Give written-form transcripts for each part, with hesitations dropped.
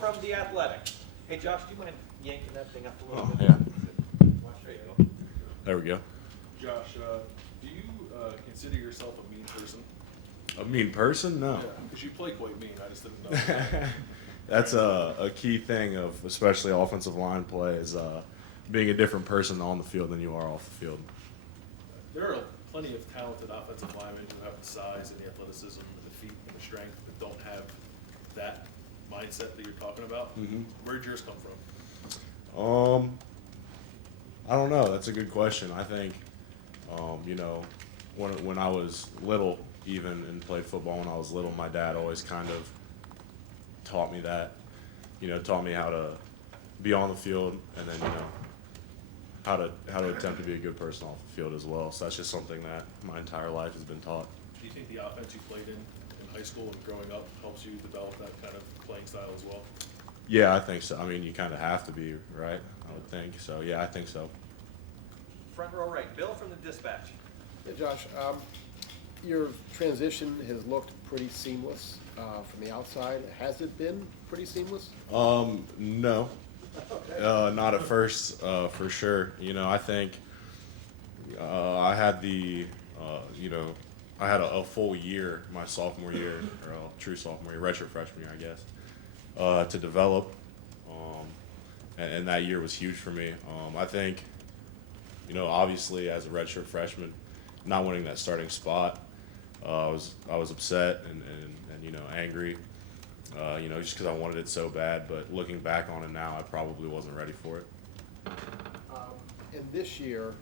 from The Athletic. Hey, Josh, do you mind yanking that thing up a little Oh, bit? yeah. There you go. There we go. Josh, do you consider yourself a mean person? A mean person? No. Yeah, because you play quite mean. I just didn't know. That's a key thing of especially offensive line play is being a different person on the field than you are off the field. There are plenty of talented offensive linemen who have the size and the athleticism and the feet and the strength, but don't have that mindset that you're talking about. Mhm. Where'd yours come from? I don't know. That's a good question. I think, you know, when I was little, even and played football when I was little, my dad always kind of taught me that. You know, taught me how to be on the field, and then how to attempt to be a good person off the field as well. So that's just something that my entire life has been taught. Do you think the offense you played in high school and growing up helps you develop that kind of playing style as well? Yeah, I think so. I mean, you kind of have to be, right? I would think so. Yeah, I think so. Front row right. Bill from the Dispatch. Yeah, Josh, your transition has looked pretty seamless from the outside. Has it been pretty seamless? No. Not at first, for sure. You know, I think I had I had a full year my sophomore year, or a true sophomore year, redshirt freshman year, I guess, to develop. And that year was huge for me. I think, you know, obviously as a redshirt freshman, not winning that starting spot, I was upset and you know, angry. You know, just because I wanted it so bad. But looking back on it now, I probably wasn't ready for it. And this year,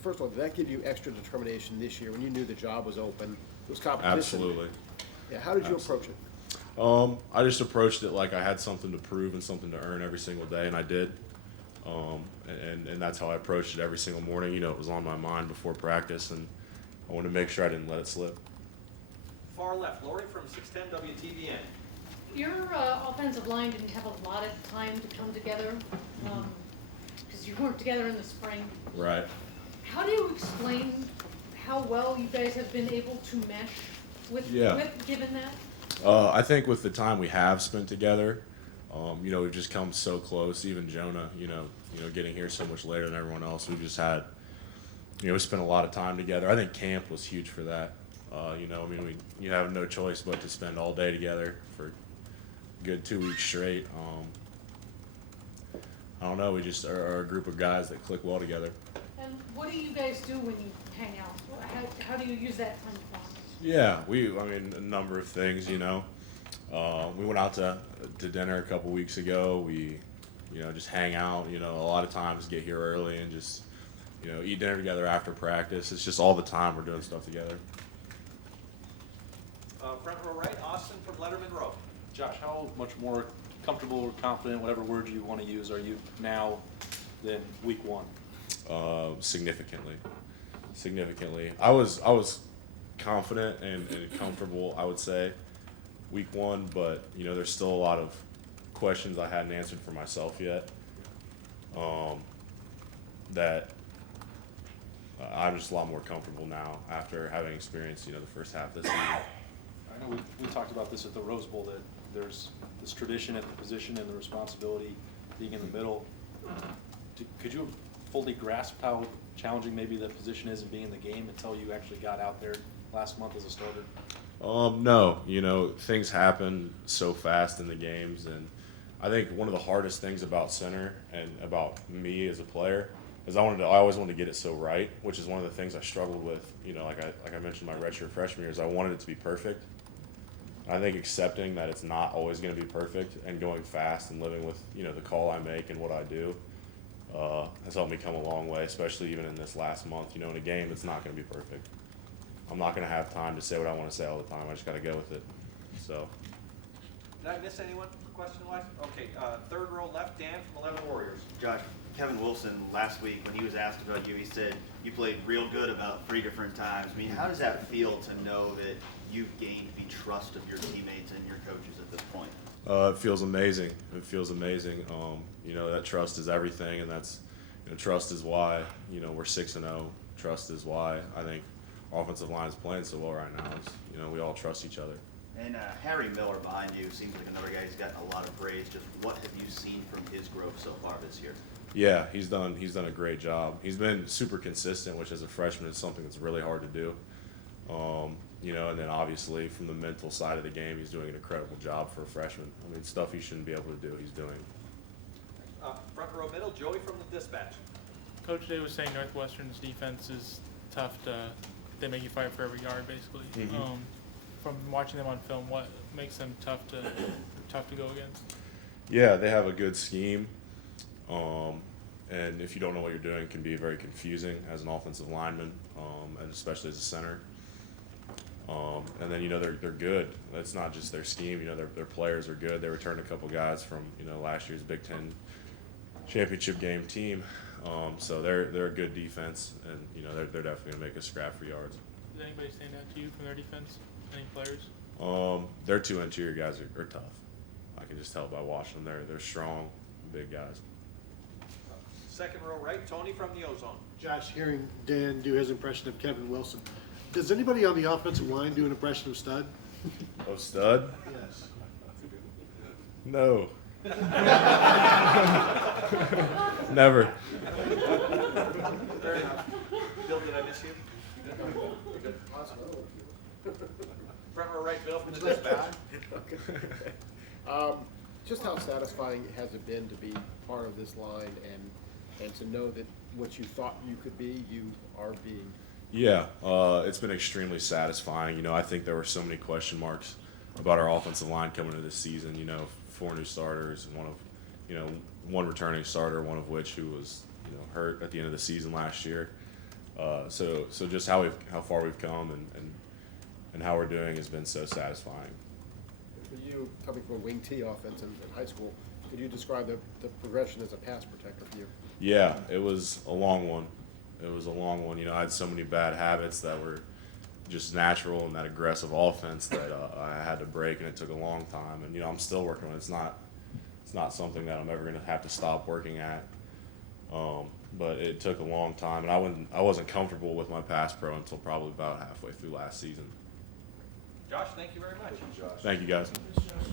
first of all, did that give you extra determination this year when you knew the job was open? It was competition. Absolutely. Yeah, how did you approach it? I just approached it like I had something to prove and something to earn every single day, and I did. And that's how I approached it every single morning. You know, it was on my mind before practice, and I wanted to make sure I didn't let it slip. Far left. Lori from 610 WTVN. Your offensive line didn't have a lot of time to come together because you weren't together in the spring. Right. How do you explain how well you guys have been able to mesh with given that? I think with the time we have spent together, you know, we've just come so close. Even Jonah, you know, getting here so much later than everyone else. We've just had, you know, we spent a lot of time together. I think camp was huge for that. You know, I mean, you have no choice but to spend all day together for a good 2 weeks straight. I don't know. We just are a group of guys that click well together. And what do you guys do when you hang out? How do you use that time to bond? Yeah, I mean, a number of things, you know. We went out to dinner a couple weeks ago. We, you know, just hang out, you know, a lot of times get here early and just, you know, eat dinner together after practice. It's just all the time we're doing stuff together. Front row right. Austin from Letterman Row. Josh, how much more comfortable or confident, whatever word you want to use, are you now than week one? Significantly. I was confident and comfortable, I would say, week one, but you know, there's still a lot of questions I hadn't answered for myself yet. That I'm just a lot more comfortable now after having experienced, you know, the first half of this season. I know we talked about this at the Rose Bowl, that there's this tradition at the position and the responsibility being in the middle. Could you fully grasp how challenging maybe that position is and being in the game until you actually got out there last month as a starter? No, you know, things happen so fast in the games, and I think one of the hardest things about center and about me as a player is I always wanted to get it so right, which is one of the things I struggled with. You know, like I mentioned, my redshirt freshman year, is I wanted it to be perfect. I think accepting that it's not always going to be perfect and going fast and living with, you know, the call I make and what I do has helped me come a long way, especially even in this last month. You know, in a game, it's not going to be perfect. I'm not going to have time to say what I want to say all the time. I just got to go with it. So. Did I miss anyone question-wise? Okay, third row left. Dan from 11 Warriors. Josh, Kevin Wilson last week when he was asked about you, he said you played real good about 3 different times. I mean, how does that feel to know that you've gained the trust of your teammates and your coaches at this point? It feels amazing. It feels amazing. You know, that trust is everything, and that's, you know, trust is why, you know, we're 6-0. Trust is why I think offensive line is playing so well right now. It's, you know, we all trust each other. And Harry Miller behind you seems like another guy who's gotten a lot of praise. Just what have you seen from his growth so far this year? Yeah, he's done a great job. He's been super consistent, which as a freshman is something that's really hard to do. You know, and then obviously from the mental side of the game, he's doing an incredible job for a freshman. I mean, stuff he shouldn't be able to do, he's doing. Front row middle, Joey from the Dispatch. Coach today was saying Northwestern's defense is tough to, they make you fight for every yard basically. Mhm. From watching them on film, what makes them tough to go against? Yeah, they have a good scheme. And if you don't know what you're doing, it can be very confusing as an offensive lineman, and especially as a center. And then, you know, they're good. It's not just their scheme. You know, their players are good. They returned a couple guys from, you know, last year's Big Ten championship game team. So they're a good defense, and, you know, they're definitely going to make a scrap for yards. Does anybody stand out to you from their defense? Any players? Their two interior guys are tough. I can just tell by watching them. They're strong, big guys. Second row right, Tony from the Ozone. Josh, hearing Dan do his impression of Kevin Wilson, does anybody on the offensive line do an impression of Stud? Oh, Stud? Yes. No. Never. Fair enough. Bill, did I miss you? Good. Front row right, Bill from the Dispatch. Just how satisfying has it been to be part of this line and to know that what you thought you could be, you are being? Yeah, it's been extremely satisfying. You know, I think there were so many question marks about our offensive line coming into this season. You know, 4 new starters, one returning starter, one of which who was, you know, hurt at the end of the season last year. So just how far we've come and how we're doing has been so satisfying. For you, coming from a wing T offense in high school, could you describe the progression as a pass protector for you? Yeah, it was a long one. You know, I had so many bad habits that were just natural in that aggressive offense that I had to break, and it took a long time. And, you know, I'm still working on it. It's not something that I'm ever going to have to stop working at. But it took a long time, and I wasn't comfortable with my pass pro until probably about halfway through last season. Josh, thank you very much. Thank you, guys.